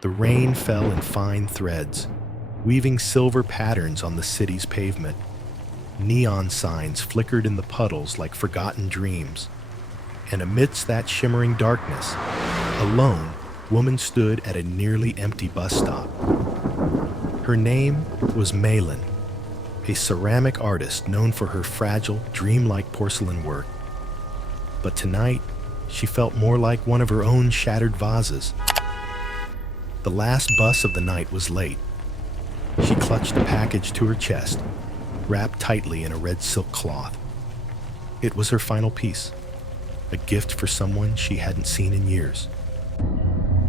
The rain fell in fine threads, weaving silver patterns on the city's pavement. Neon signs flickered in the puddles like forgotten dreams. And amidst that shimmering darkness, a lone woman stood at a nearly empty bus stop. Her name was Meilin, a ceramic artist known for her fragile, dreamlike porcelain work. But tonight, she felt more like one of her own shattered vases. The last bus of the night was late. She clutched a package to her chest, wrapped tightly in a red silk cloth. It was her final piece, a gift for someone she hadn't seen in years.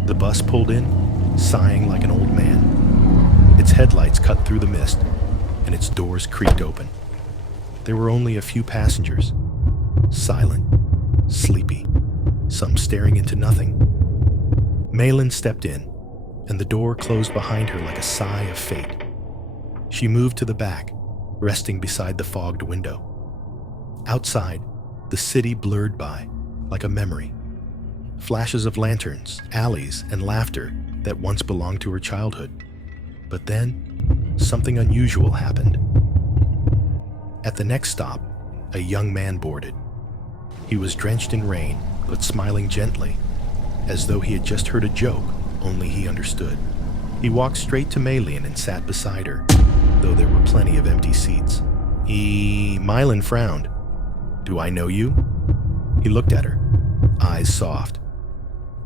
The bus pulled in, sighing like an old man. Its headlights cut through the mist, and its doors creaked open. There were only a few passengers, silent, sleepy, some staring into nothing. Meilin stepped in, and the door closed behind her like a sigh of fate. She moved to the back, resting beside the fogged window. Outside, the city blurred by, like a memory. Flashes of lanterns, alleys, and laughter that once belonged to her childhood. But then, something unusual happened. At the next stop, a young man boarded. He was drenched in rain, but smiling gently, as though he had just heard a joke, only he understood. He walked straight to Meilin and sat beside her, though there were plenty of empty seats. Meilin frowned. "Do I know you?" He looked at her, eyes soft.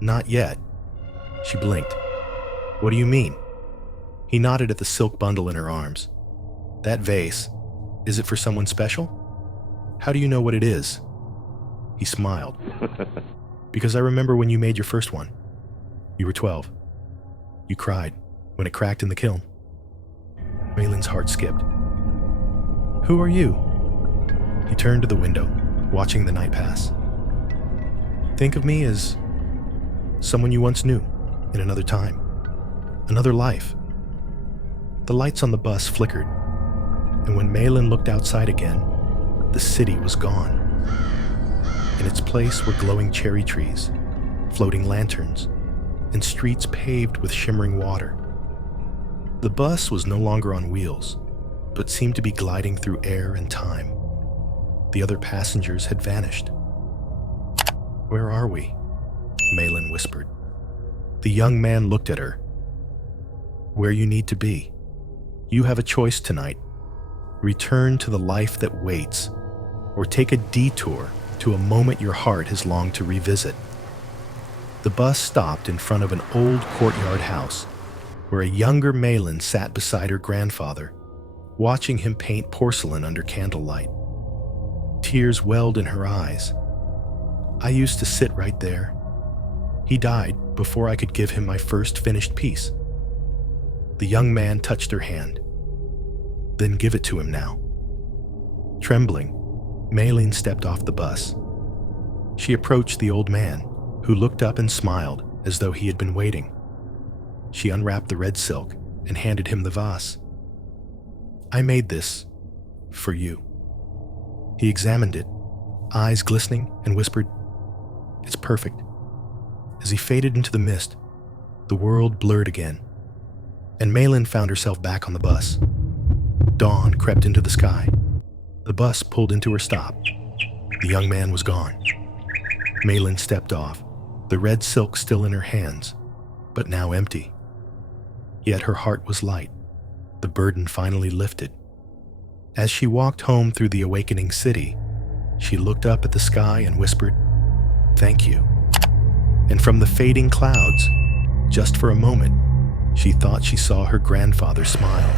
"Not yet." She blinked. "What do you mean?" He nodded at the silk bundle in her arms. "That vase, is it for someone special? How do you know what it is?" He smiled. "Because I remember when you made your first one. You were 12. You cried when it cracked in the kiln." Meilin's heart skipped. "Who are you?" He turned to the window, watching the night pass. "Think of me as someone you once knew, in another time, another life." The lights on the bus flickered, and when Meilin looked outside again, the city was gone. In its place were glowing cherry trees, floating lanterns, and streets paved with shimmering water. The bus was no longer on wheels, but seemed to be gliding through air and time. The other passengers had vanished. "Where are we?" Meilin whispered. The young man looked at her. "Where you need to be. You have a choice tonight. Return to the life that waits, or take a detour to a moment your heart has longed to revisit." The bus stopped in front of an old courtyard house, where a younger Meilin sat beside her grandfather, watching him paint porcelain under candlelight. Tears welled in her eyes. "I used to sit right there. He died before I could give him my first finished piece." The young man touched her hand. "Then give it to him now." Trembling, Meilin stepped off the bus. She approached the old man, who looked up and smiled as though he had been waiting. She unwrapped the red silk and handed him the vase. "I made this for you." He examined it, eyes glistening, and whispered, "It's perfect." As he faded into the mist, the world blurred again, and Meilin found herself back on the bus. Dawn crept into the sky. The bus pulled into her stop. The young man was gone. Meilin stepped off, the red silk still in her hands, but now empty. Yet her heart was light, the burden finally lifted. As she walked home through the awakening city, she looked up at the sky and whispered, "Thank you." And from the fading clouds, just for a moment, she thought she saw her grandfather smile.